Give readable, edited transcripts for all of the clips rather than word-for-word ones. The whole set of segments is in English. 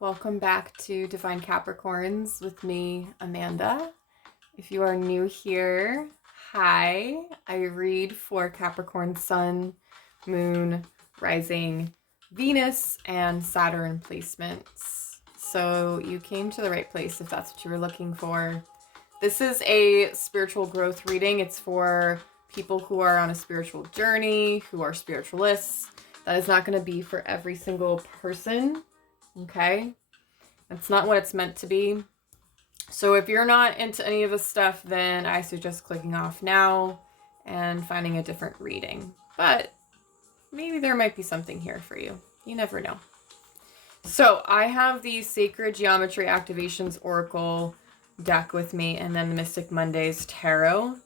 Welcome back to Divine Capricorns with me, Amanda. If you are new here, hi. I read for Capricorn Sun, Moon, Rising, Venus, and Saturn placements. So you came to the right place if that's what you were looking for. This is a spiritual growth reading. It's for people who are on a spiritual journey, who are spiritualists. That is not going to be for every single person. Okay, that's not what it's meant to be. So if you're not into any of this stuff, then I suggest clicking off now and finding a different reading. But maybe there might be something here for you. You never know. So I have the Sacred Geometry Activations Oracle deck with me, and then the Mystic Mondays Tarot.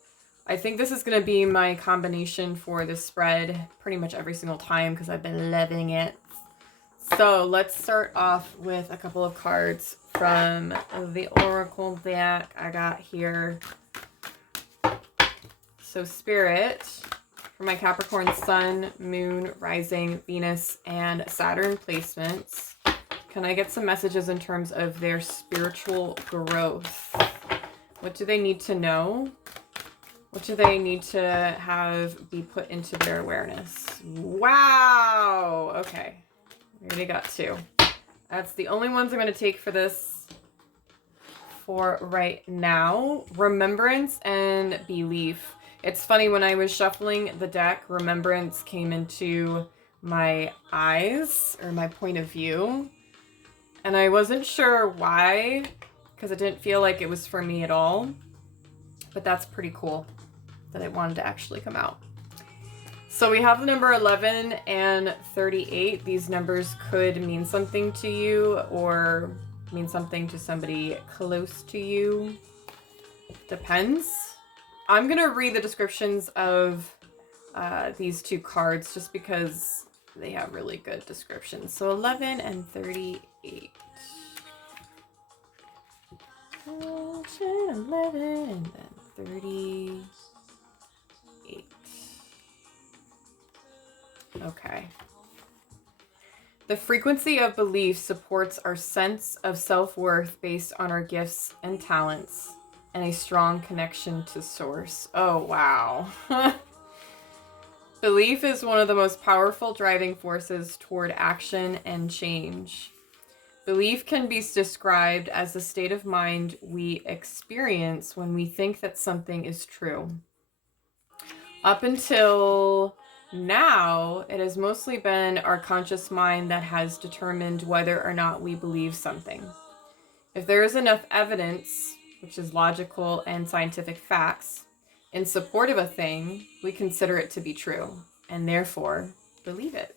I think this is going to be my combination for this spread pretty much every single time because I've been loving it. So let's start off with a couple of cards from the Oracle deck I got here. So Spirit, for my Capricorn Sun, Moon, Rising, Venus, and Saturn placements, can I get some messages in terms of their spiritual growth? What do they need to know? What do they need to have be put into their awareness? Wow! Okay. We already got two. That's the only ones I'm going to take for this for right now. Remembrance and belief. It's funny, when I was shuffling the deck, remembrance came into my eyes, or my point of view. And I wasn't sure why, because it didn't feel like it was for me at all. But that's pretty cool that it wanted to actually come out. So we have the number 11 and 38. These numbers could mean something to you or mean something to somebody close to you. Depends. I'm going to read the descriptions of these two cards just because they have really good descriptions. So 11 and 38. 11 and then 38. Okay. The frequency of belief supports our sense of self-worth based on our gifts and talents and a strong connection to source. Oh, wow. Belief is one of the most powerful driving forces toward action and change. Belief can be described as the state of mind we experience when we think that something is true. Up until now, it has mostly been our conscious mind that has determined whether or not we believe something. If there is enough evidence, which is logical and scientific facts, in support of a thing, we consider it to be true, and therefore believe it.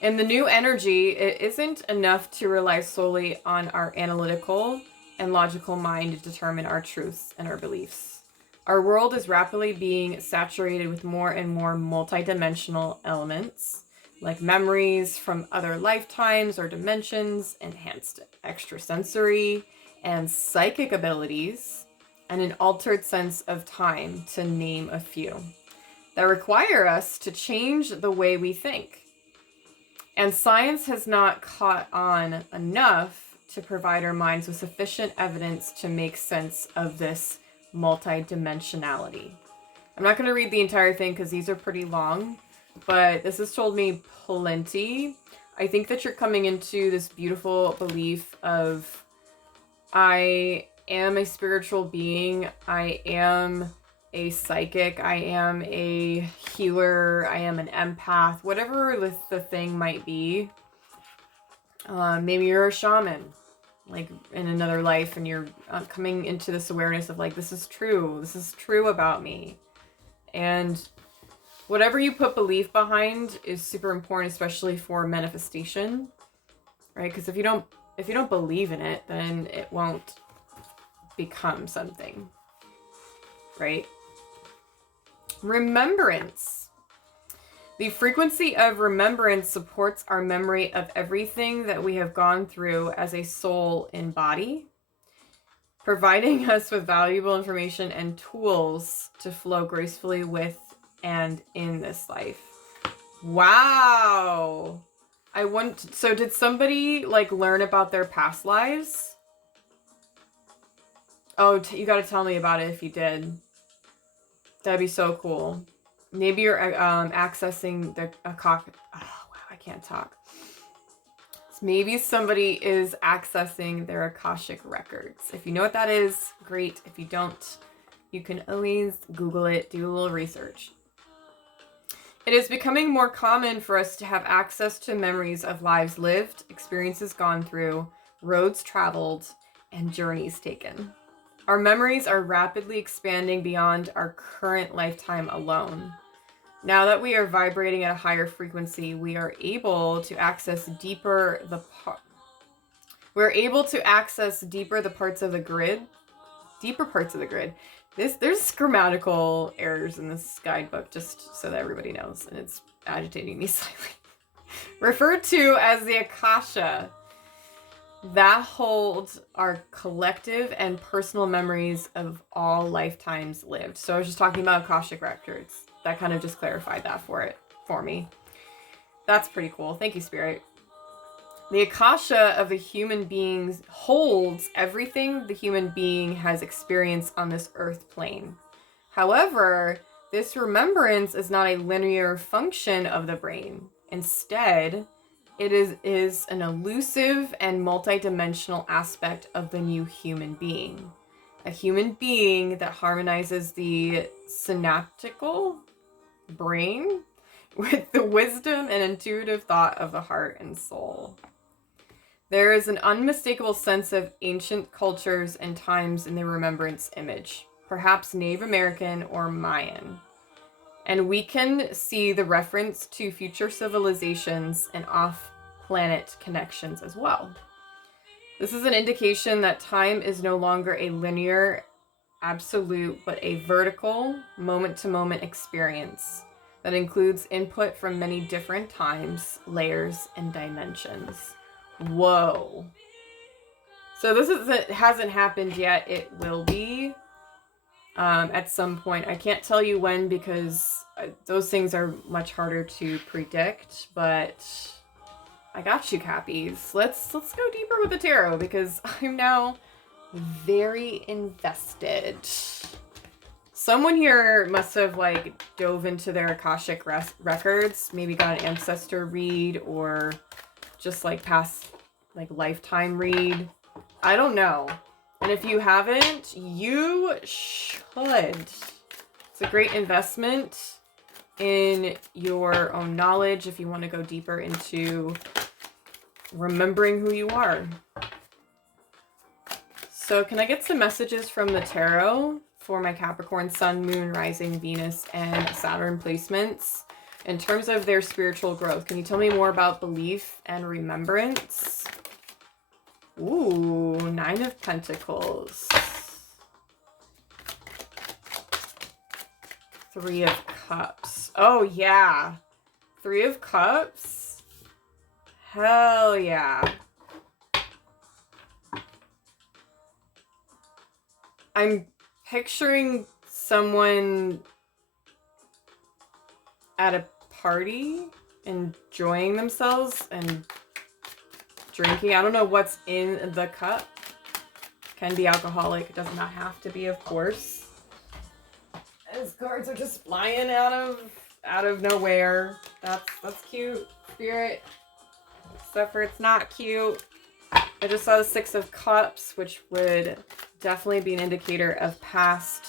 In the new energy, it isn't enough to rely solely on our analytical and logical mind to determine our truths and our beliefs. Our world is rapidly being saturated with more and more multidimensional elements, like memories from other lifetimes or dimensions, enhanced extrasensory and psychic abilities, and an altered sense of time, to name a few, that require us to change the way we think. And science has not caught on enough to provide our minds with sufficient evidence to make sense of this multi-dimensionality. I'm not going to read the entire thing because these are pretty long, but this has told me plenty. I think that you're coming into this beautiful belief of, I am a spiritual being, I am a psychic, I am a healer, I am an empath, whatever the thing might be. Maybe you're a shaman, like in another life, and you're coming into this awareness of like, this is true about me. And whatever you put belief behind is super important, especially for manifestation, right? Because if you don't believe in it, then it won't become something, right? Remembrance. The frequency of remembrance supports our memory of everything that we have gone through as a soul in body, providing us with valuable information and tools to flow gracefully with and in this life. Wow. I want, so did somebody like learn about their past lives? Oh, you got to tell me about it if you did. That'd be so cool. Maybe you're accessing the oh wow, I can't talk. Maybe somebody is accessing their Akashic records. If you know what that is, great. If you don't, you can always Google it, do a little research. It is becoming more common for us to have access to memories of lives lived, experiences gone through, roads traveled, and journeys taken. Our memories are rapidly expanding beyond our current lifetime alone. Now that we are vibrating at a higher frequency, we are able to access deeper the parts of the grid. Deeper parts of the grid. There's grammatical errors in this guidebook, just so that everybody knows, and it's agitating me slightly. Referred to as the Akasha, that holds our collective and personal memories of all lifetimes lived. So I was just talking about Akashic records. That kind of just clarified that for me. That's pretty cool. Thank you, Spirit. The Akasha of a human being holds everything the human being has experienced on this earth plane. However, this remembrance is not a linear function of the brain. Instead, it is an elusive and multidimensional aspect of the new human being. A human being that harmonizes the synaptical brain with the wisdom and intuitive thought of the heart and soul. There is an unmistakable sense of ancient cultures and times in the remembrance image, perhaps Native American or Mayan. And we can see the reference to future civilizations and off-planet connections as well. This is an indication that time is no longer a linear, absolute, but a vertical, moment-to-moment experience that includes input from many different times, layers, and dimensions. Whoa. So it hasn't happened yet. It will be at some point. I can't tell you when because those things are much harder to predict, but I got you, Cappies. Let's go deeper with the tarot because I'm now very invested. Someone here must have like dove into their Akashic records, maybe got an ancestor read or just like past like lifetime read. I don't know. And if you haven't, you should. It's a great investment in your own knowledge if you want to go deeper into remembering who you are. So can I get some messages from the tarot for my Capricorn Sun, Moon, Rising, Venus, and Saturn placements in terms of their spiritual growth? Can you tell me more about belief and remembrance? Ooh, Nine of Pentacles. Three of Cups. Oh, yeah. Three of Cups. Hell yeah. I'm picturing someone at a party enjoying themselves and drinking. I don't know what's in the cup. Can be alcoholic. It does not have to be, of course. These cards are just flying out of nowhere. That's cute, Spirit. Except for it's not cute. I just saw the Six of Cups, which would definitely be an indicator of past.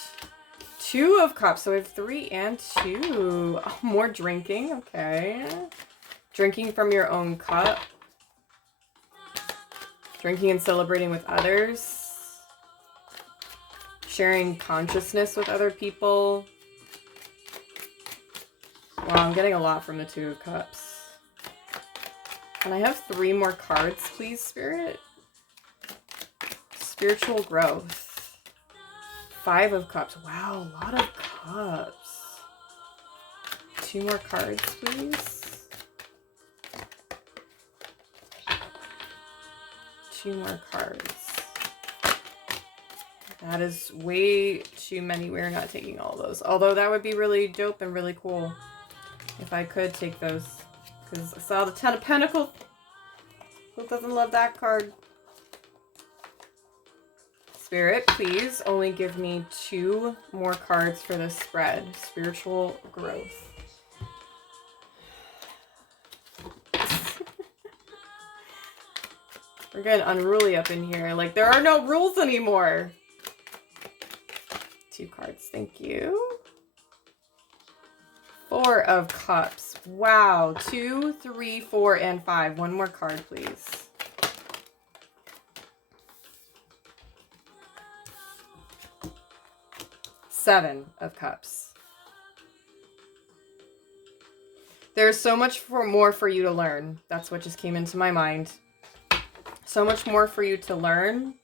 Two of Cups. So we have 3 and 2. Oh, more drinking. Okay. Drinking from your own cup. Drinking and celebrating with others. Sharing consciousness with other people. Wow, I'm getting a lot from the Two of Cups. Can I have 3 more cards, please, Spirit? Spiritual growth. 5 of Cups. Wow, a lot of cups. 2 more cards, please. 2 more cards. That is way too many. We're not taking all those. Although that would be really dope and really cool if I could take those. Because I saw the Ten of Pentacles. Who doesn't love that card? Spirit, please only give me 2 more cards for this spread. Spiritual growth. We're getting unruly up in here. Like, there are no rules anymore. 2 cards. Thank you. 4 of Cups. Wow. 2, 3, 4, and 5. 1 more card, please. Seven of Cups. There's so much more for you to learn. That's what just came into my mind. So much more for you to learn.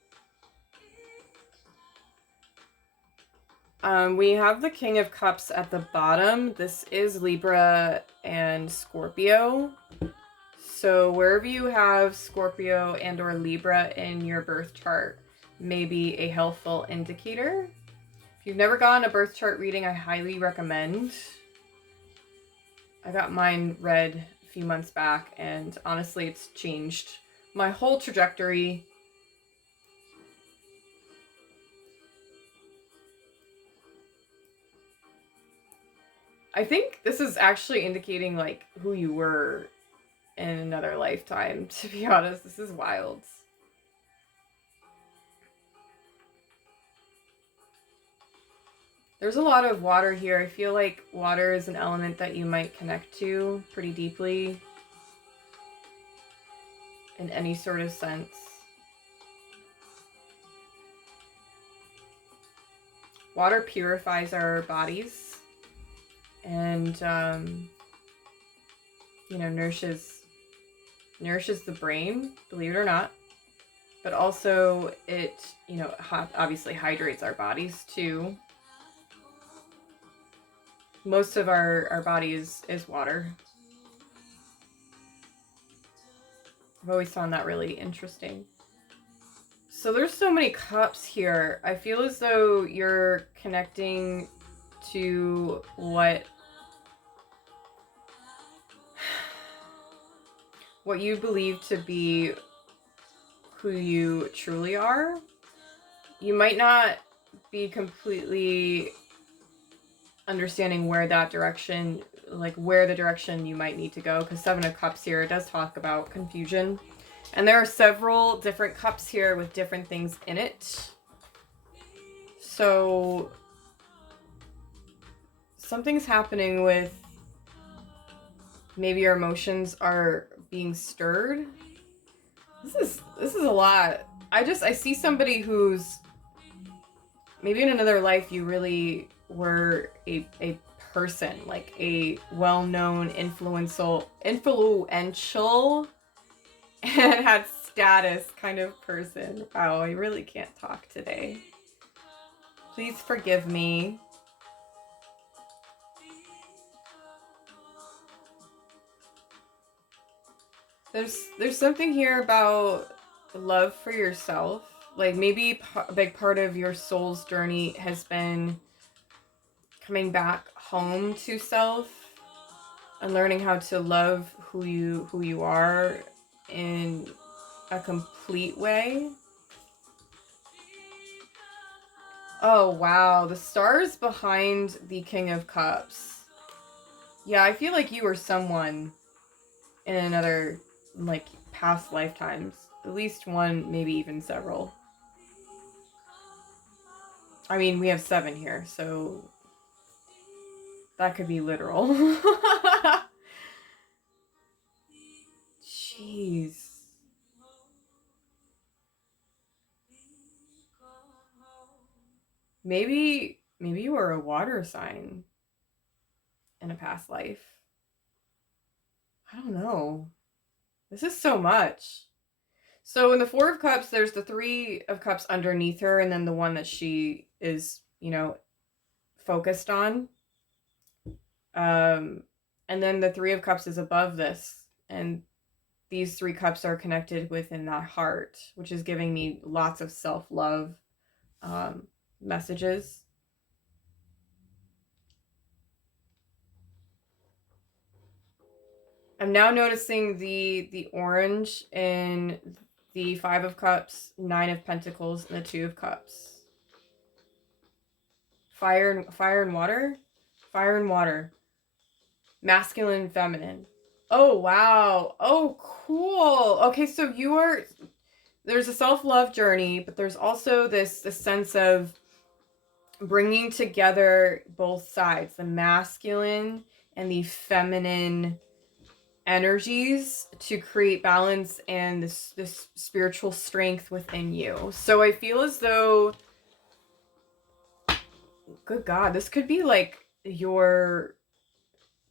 We have the King of Cups at the bottom. This is Libra and Scorpio. So wherever you have Scorpio and or Libra in your birth chart may be a helpful indicator. If you've never gotten a birth chart reading, I highly recommend. I got mine read a few months back, and honestly, it's changed my whole trajectory. I think this is actually indicating like who you were in another lifetime, to be honest. This is wild. There's a lot of water here. I feel like water is an element that you might connect to pretty deeply in any sort of sense. Water purifies our bodies and, you know, nourishes the brain, believe it or not. But also it, you know, obviously hydrates our bodies too. Most of our body is water. I've always found that really interesting. So there's so many cups here. I feel as though you're connecting to what you believe to be who you truly are. You might not be completely understanding where that direction, like where the direction you might need to go, because 7 of Cups here does talk about confusion. And there are several different cups here with different things in it. So something's happening with maybe your emotions are being stirred. This is a lot. I see somebody who's maybe in another life you really were a person, like a well-known influential and had status kind of person. Wow, I really can't talk today. Please forgive me. There's something here about love for yourself. Like maybe a big part of your soul's journey has been coming back home to self and learning how to love who you are in a complete way. Oh wow, the stars behind the King of Cups. Yeah, I feel like you were someone in another, like, past lifetimes. At least one, maybe even several. I mean, we have 7 here, so that could be literal. Jeez. Maybe you were a water sign in a past life. I don't know. This is so much. So in the 4 of Cups, there's the 3 of Cups underneath her, and then the one that she is, you know, focused on. And then the 3 of Cups is above this, and these 3 cups are connected within that heart, which is giving me lots of self-love messages. I'm now noticing the orange in the Five of Cups, Nine of Pentacles, and the Two of Cups. Fire and water? Fire and water. Masculine and feminine. Oh, wow. Oh, cool. Okay, so there's a self-love journey, but there's also this sense of bringing together both sides, the masculine and the feminine energies, to create balance and this spiritual strength within you. So I feel as though, good God, this could be like your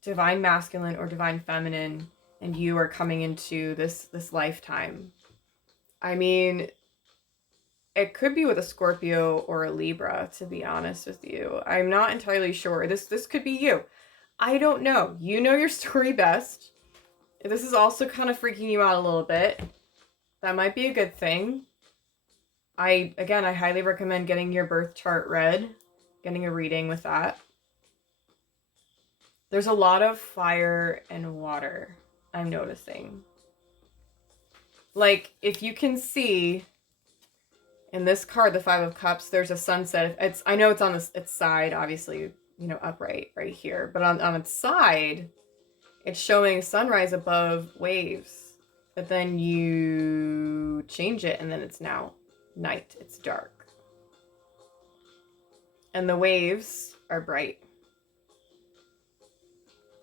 divine masculine or divine feminine, and you are coming into this lifetime. I mean, it could be with a Scorpio or a Libra, to be honest with you. I'm not entirely sure. This could be you. I don't know. You know your story best. If this is also kind of freaking you out a little bit, that might be a good thing. I highly recommend getting your birth chart read, getting a reading with that. There's a lot of fire and water, I'm noticing. Like, if you can see in this card, the Five of Cups, there's a sunset. I know it's on its side, obviously, you know, upright right here. But on its side, it's showing sunrise above waves. But then you change it, and then it's now night. It's dark. And the waves are bright.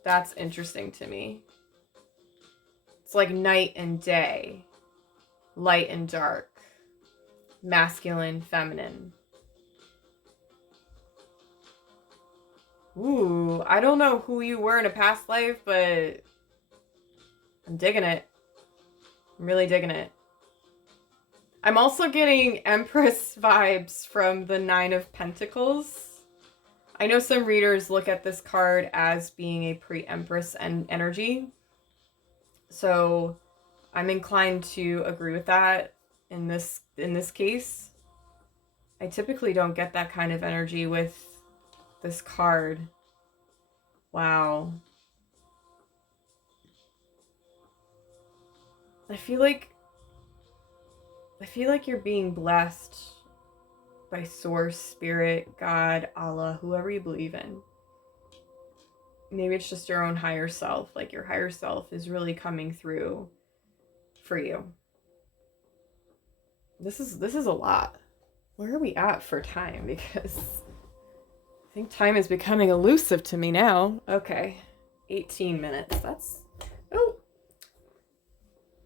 That's interesting to me. It's like night and day, light and dark, masculine, feminine. Ooh, I don't know who you were in a past life, but I'm digging it. I'm really digging it. I'm also getting Empress vibes from the Nine of Pentacles. I know some readers look at this card as being a pre-Empress energy. So I'm inclined to agree with that in this case. I typically don't get that kind of energy with this card. Wow. I feel like you're being blessed by Source, Spirit, God, Allah, whoever you believe in. Maybe it's just your own higher self. Like, your higher self is really coming through for you. This is a lot. Where are we at for time? Because I think time is becoming elusive to me now. Okay. 18 minutes. That's... Oh!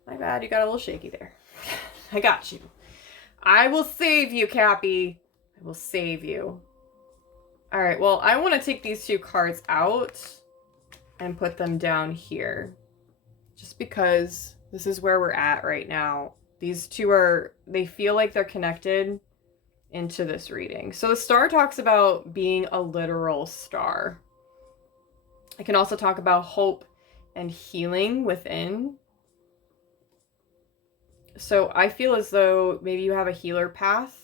My bad. You got a little shaky there. I got you. I will save you, Cappy. I will save you. All right. Well, I want to take these two cards out and put them down here. Just because this is where we're at right now. These two they feel like they're connected into this reading. So the star talks about being a literal star. I can also talk about hope and healing within. So I feel as though maybe you have a healer path.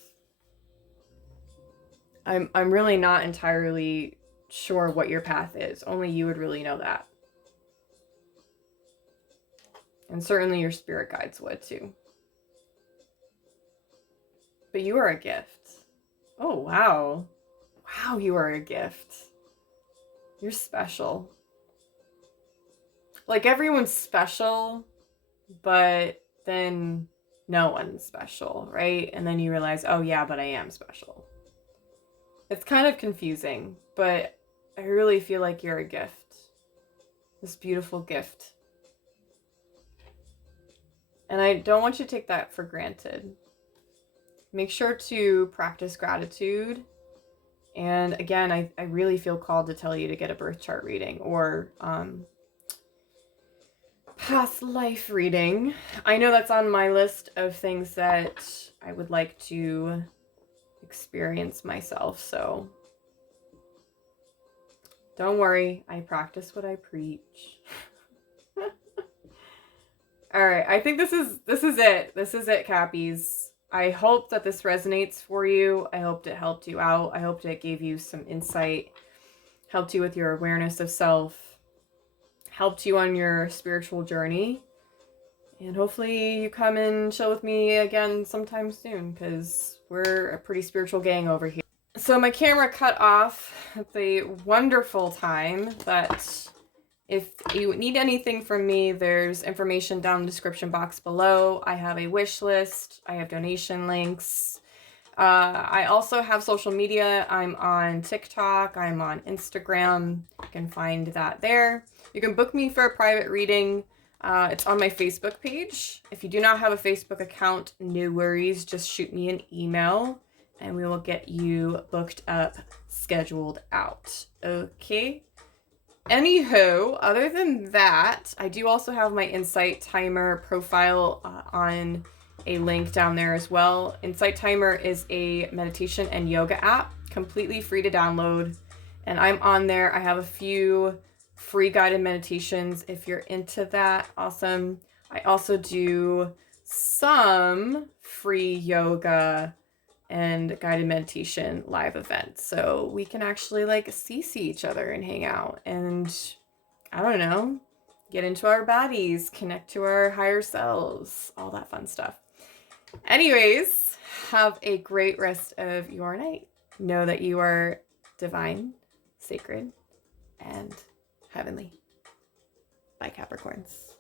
I'm really not entirely sure what your path is. Only you would really know that. And certainly your spirit guides would too. But you are a gift. Oh, wow. Wow, you are a gift. You're special. Like, everyone's special, but then no one's special, right? And then you realize, oh yeah, but I am special. It's kind of confusing, but I really feel like you're a gift. This beautiful gift. And I don't want you to take that for granted. Make sure to practice gratitude. And again, I really feel called to tell you to get a birth chart reading or past life reading. I know that's on my list of things that I would like to experience myself, so don't worry, I practice what I preach. All right, I think this is it. This is it, Cappies. I hope that this resonates for you. I hoped it helped you out. I hoped it gave you some insight, helped you with your awareness of self, helped you on your spiritual journey. And hopefully you come and chill with me again sometime soon, because we're a pretty spiritual gang over here. So my camera cut off at the wonderful time, but if you need anything from me, there's information down in the description box below. I have a wish list. I have donation links. I also have social media. I'm on TikTok. I'm on Instagram. You can find that there. You can book me for a private reading. It's on my Facebook page. If you do not have a Facebook account, no worries. Just shoot me an email and we will get you booked up, scheduled out. Okay? Anywho, other than that, I do also have my Insight Timer profile on a link down there as well. Insight Timer is a meditation and yoga app, completely free to download. And I'm on there. I have a few free guided meditations if you're into that. Awesome. I also do some free yoga and guided meditation live events, so we can actually like see each other and hang out and, I don't know, get into our bodies, connect to our higher selves, all that fun stuff. Anyways, have a great rest of your night. Know that you are divine, sacred, and heavenly. Bye, Capricorns.